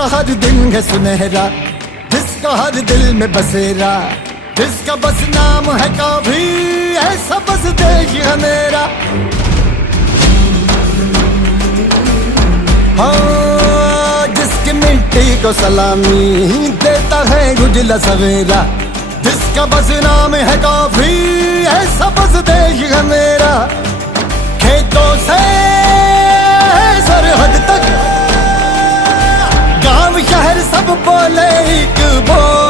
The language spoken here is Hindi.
जिसका हर दिन है सुनहरा, जिसका हर दिल में बसेरा, जिसका बस नाम है काफी, ऐसा बस देश है मेरा। हाँ, जिसकी मिट्टी को सलामी देता है उजला सवेरा, जिसका बस नाम है काफी, ऐसा बस देश है मेरा। खेतों से सरहद तक गांव शहर सब बोले एक बोल,